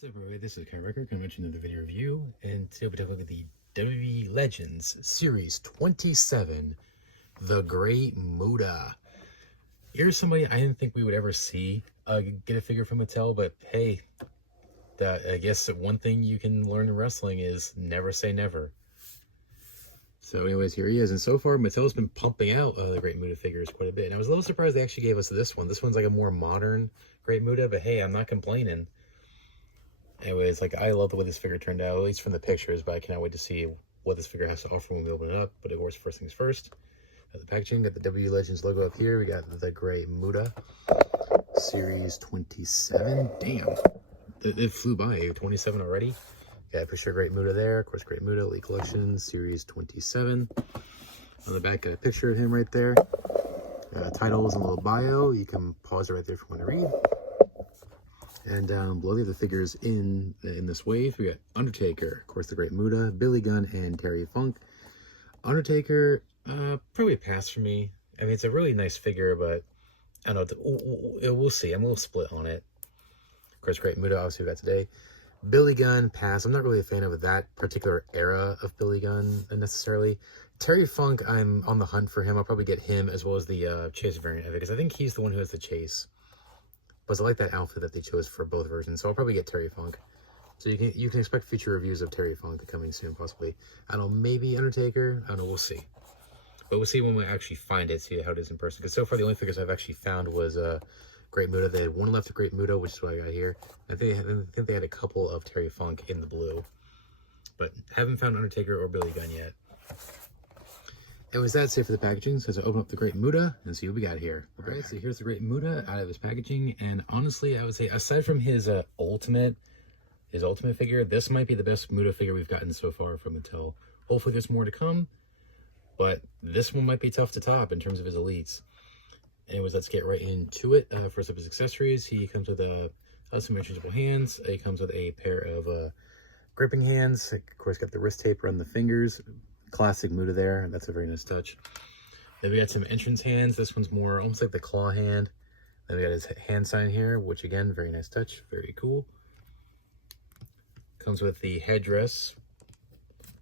What's up, everybody? This is Kyle Ricker, coming at you another video review, and today we'll be talking about the WWE Legends Series 27, the Great Muta. Here's somebody I didn't think we would ever see get a figure from Mattel, but hey, I guess one thing you can learn in wrestling is never say never. So anyways, here he is, and so far Mattel's been pumping out the Great Muta figures quite a bit, and I was a little surprised they actually gave us this one. This one's like a more modern Great Muta, but hey, I'm not complaining. Anyways, like, I love the way this figure turned out, at least from the pictures, but I cannot wait to see what this figure has to offer when we open it up. But of course, first things first, the packaging, got the WWE Legends logo up here. We got the Great Muta Series 27. Damn, it flew by. 27 already. Got for sure Great Muta there. Of course, Great Muta Elite Collection Series 27. On the back, got a picture of him right there. Titles and a little bio. You can pause it right there if you want to read. And down below the figures in this wave, we got Undertaker, of course, the Great Muta, Billy Gunn, and Terry Funk. Undertaker, probably a pass for me. I mean, it's a really nice figure, but I don't know. We'll see. I'm a little split on it. Of course, Great Muta, obviously, we got today. Billy Gunn, pass. I'm not really a fan of that particular era of Billy Gunn necessarily. Terry Funk, I'm on the hunt for him. I'll probably get him as well as the Chase variant of it, because I think he's the one who has the Chase. But I like that outfit that they chose for both versions, so I'll probably get Terry Funk. So you can expect future reviews of Terry Funk coming soon, possibly. I don't know, maybe Undertaker. I don't know, we'll see. But we'll see when we actually find it, see how it is in person. Because so far the only figures I've actually found was Great Muta. They had one left of Great Muta, which is what I got here. I think they had a couple of Terry Funk in the blue, but haven't found Undertaker or Billy Gunn yet. And with that, say for the packaging, so open up the Great Muta and see what we got here. Alright, so here's the Great Muta out of his packaging, and honestly, I would say, aside from his ultimate figure, this might be the best Muta figure we've gotten so far from Mattel. Hopefully there's more to come, but this one might be tough to top in terms of his elites. Anyways, let's get right into it. First up, his accessories. He comes with some interchangeable hands. He comes with a pair of gripping hands. Of course, got the wrist tape around the fingers. Classic Muta there. That's a very nice touch. Then we got some entrance hands. This one's more almost like the claw hand. Then we got his hand sign here, which again, very nice touch. Very cool. Comes with the headdress,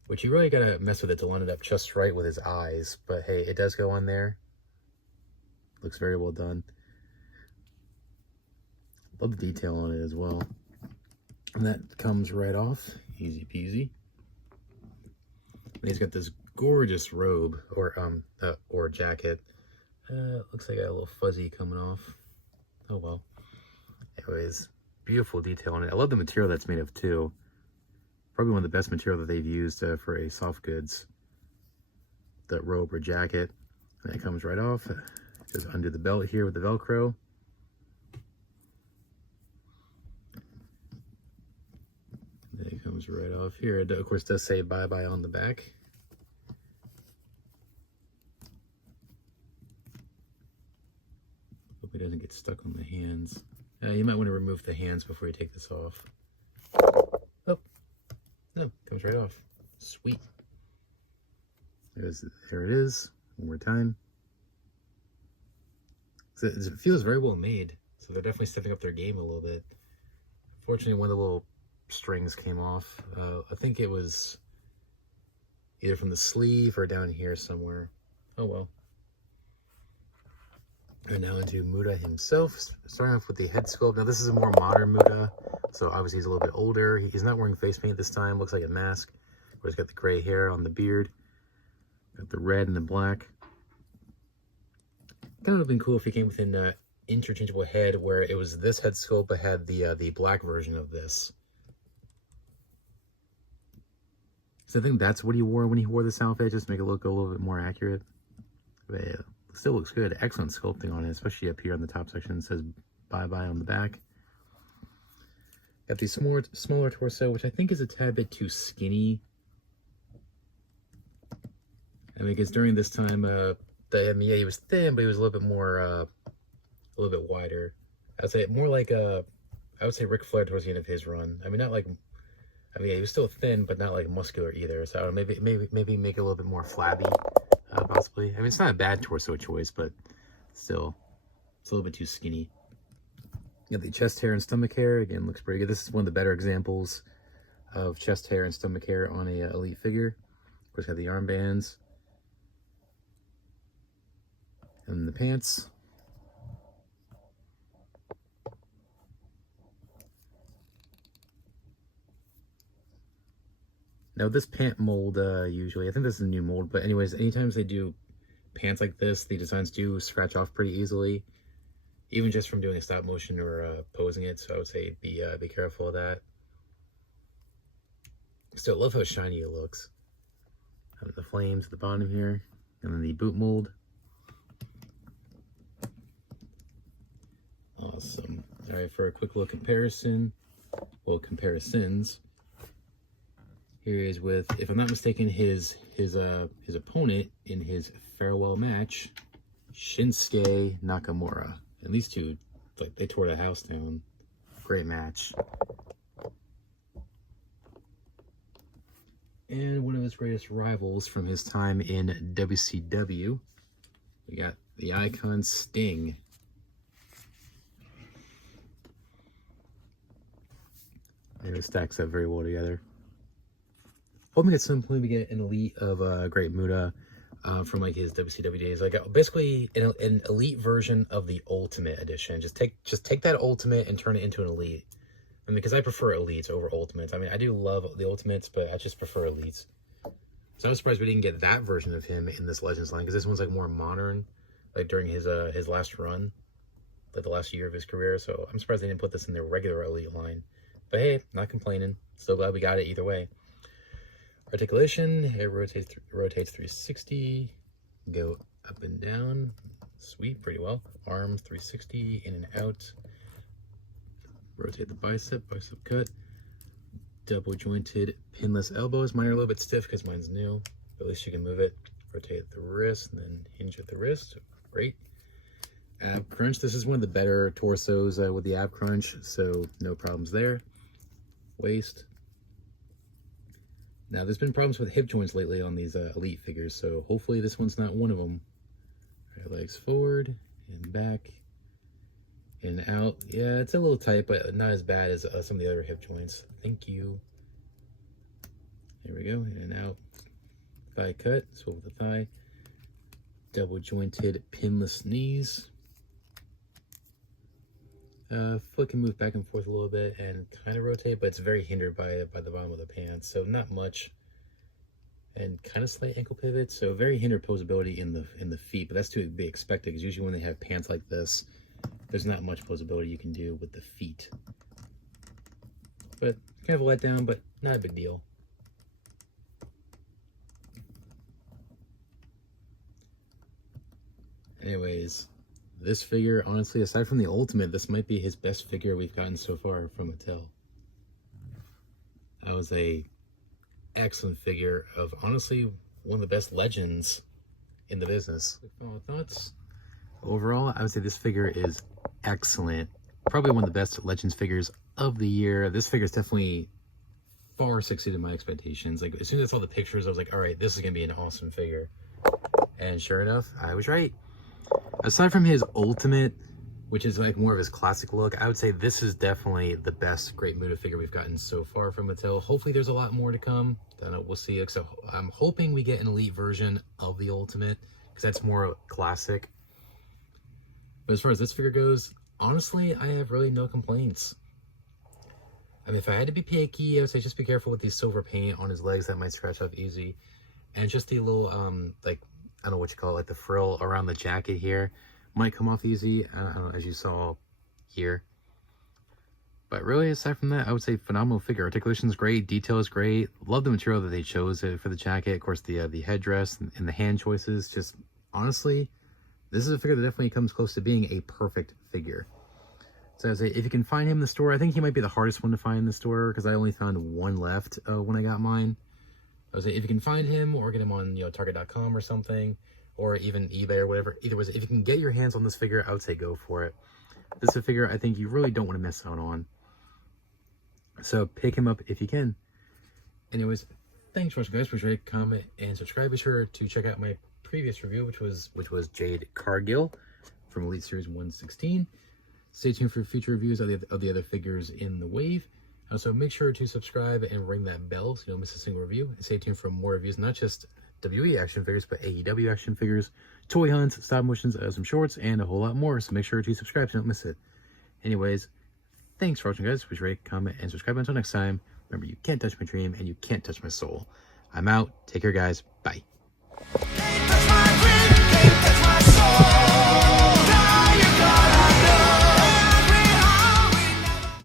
which you really gotta mess with it to line it up just right with his eyes. But hey, it does go on there. Looks very well done. Love the detail on it as well. And that comes right off. Easy peasy. And he's got this gorgeous robe or jacket. Looks like I got a little fuzzy coming off. Oh well. Anyways, beautiful detail on it. I love the material that's made of too. Probably one of the best material that they've used for a soft goods. That robe or jacket. And it comes right off. Just under the belt here with the Velcro. And it comes right off here. It, of course, does say bye-bye on the back. Hope it doesn't get stuck on the hands. You might want to remove the hands before you take this off. Oh, no, comes right off. Sweet. There it is. One more time. So it feels very well made. So they're definitely stepping up their game a little bit. Fortunately, one of the little strings came off. I think it was either from the sleeve or down here somewhere. Oh well. And now into Muta himself, starting off with the head sculpt. Now this is a more modern Muta, so obviously he's a little bit older. He's not wearing face paint this time, looks like a mask. Where he's got the gray hair on the beard, got the red and the black. Kind of would have been cool if he came with an interchangeable head where it was this head sculpt but had the black version of this. So I think that's what he wore when he wore this outfit, just to make it look a little bit more accurate. But yeah, still looks good. Excellent sculpting on it, especially up here on the top section. It says bye-bye on the back. Got the smaller torso, which I think is a tad bit too skinny. I mean, because during this time, I mean, yeah, he was thin, but he was a little bit more, a little bit wider. I'd say more like I would say Ric Flair towards the end of his run. I mean, not like, I mean, yeah, he was still thin, but not like muscular either. So I don't know, maybe make it a little bit more flabby, possibly. I mean, it's not a bad torso choice, but still, it's a little bit too skinny. You got the chest hair and stomach hair. Again, looks pretty good. This is one of the better examples of chest hair and stomach hair on a elite figure. Of course, got the armbands and the pants. Now this pant mold, usually, I think this is a new mold, but anyways, anytime they do pants like this, the designs do scratch off pretty easily, even just from doing a stop motion or posing it. So I would say be careful of that. Still, love how shiny it looks. The flames at the bottom here, and then the boot mold. Awesome. All right, for a quick little comparison, well, comparisons. Here he is with, if I'm not mistaken, his opponent in his farewell match, Shinsuke Nakamura. And these two, like, they tore the house down. Great match. And one of his greatest rivals from his time in WCW, we got the icon Sting. And it stacks up very well together. Hoping at some point we get an elite of Great Muta from like his WCW days, like basically an elite version of the Ultimate Edition. Just take that Ultimate and turn it into an elite. I mean, because I prefer elites over ultimates. I mean, I do love the ultimates, but I just prefer elites. So I was surprised we didn't get that version of him in this Legends line, because this one's like more modern, like during his last run, like the last year of his career. So I'm surprised they didn't put this in their regular elite line. But hey, not complaining. Still glad we got it either way. Articulation, it rotates 360, go up and down, sweet, pretty well. Arms 360, in and out. Rotate the bicep cut. Double jointed pinless elbows. Mine are a little bit stiff because mine's new, but at least you can move it. Rotate the wrist and then hinge at the wrist. Great. Ab crunch. This is one of the better torsos with the ab crunch, so no problems there. Waist. Now, there's been problems with hip joints lately on these elite figures, so hopefully this one's not one of them. Right, legs forward and back. In and out. Yeah, it's a little tight, but not as bad as some of the other hip joints. Thank you. There we go. In and out. Thigh cut. Swivel the thigh. Double jointed pinless knees. Foot can move back and forth a little bit and kind of rotate, but it's very hindered by the bottom of the pants, so not much. And kind of slight ankle pivot, so very hindered posability in the feet, but that's to be expected because usually when they have pants like this, there's not much posability you can do with the feet. But kind of a letdown, but not a big deal. Anyways, this figure, honestly, aside from the Ultimate, this might be his best figure we've gotten so far from Mattel. That was a excellent figure of, honestly, one of the best Legends in the business. Final thoughts? Overall, I would say this figure is excellent. Probably one of the best Legends figures of the year. This figure is definitely far exceeded my expectations. Like, as soon as I saw the pictures, I was like, all right, this is going to be an awesome figure. And sure enough, I was right. Aside from his Ultimate, which is like more of his classic look, I would say this is definitely the best Great Muta figure we've gotten so far from Mattel. Hopefully there's a lot more to come. Then we'll see. So I'm hoping we get an elite version of the Ultimate, because that's more classic. But as far as this figure goes, honestly, I have really no complaints. I mean, if I had to be picky, I would say just be careful with the silver paint on his legs. That might scratch off easy. And just the little, like, I don't know what you call it, like the frill around the jacket here might come off easy, I don't know, as you saw here. But really, aside from that, I would say phenomenal figure. Articulation is great, detail is great. Love the material that they chose for the jacket. Of course, the headdress and the hand choices. Just honestly, this is a figure that definitely comes close to being a perfect figure. So I would say if you can find him in the store, I think he might be the hardest one to find in the store because I only found one left when I got mine. I would say if you can find him or get him on Target.com or something, or even eBay or whatever. Either way, if you can get your hands on this figure, I would say go for it. This is a figure I think you really don't want to miss out on. So pick him up if you can. Anyways, thanks for watching, guys. Please rate, comment, and subscribe. Be sure to check out my previous review, which was Jade Cargill from Elite Series 116. Stay tuned for future reviews of the other figures in the wave. Also, make sure to subscribe and ring that bell so you don't miss a single review. And stay tuned for more reviews, not just WWE action figures, but AEW action figures, toy hunts, stop motions, some shorts, and a whole lot more. So make sure to subscribe so you don't miss it. Anyways, thanks for watching, guys. Please rate, comment, and subscribe. Until next time, remember, you can't touch my dream and you can't touch my soul. I'm out. Take care, guys.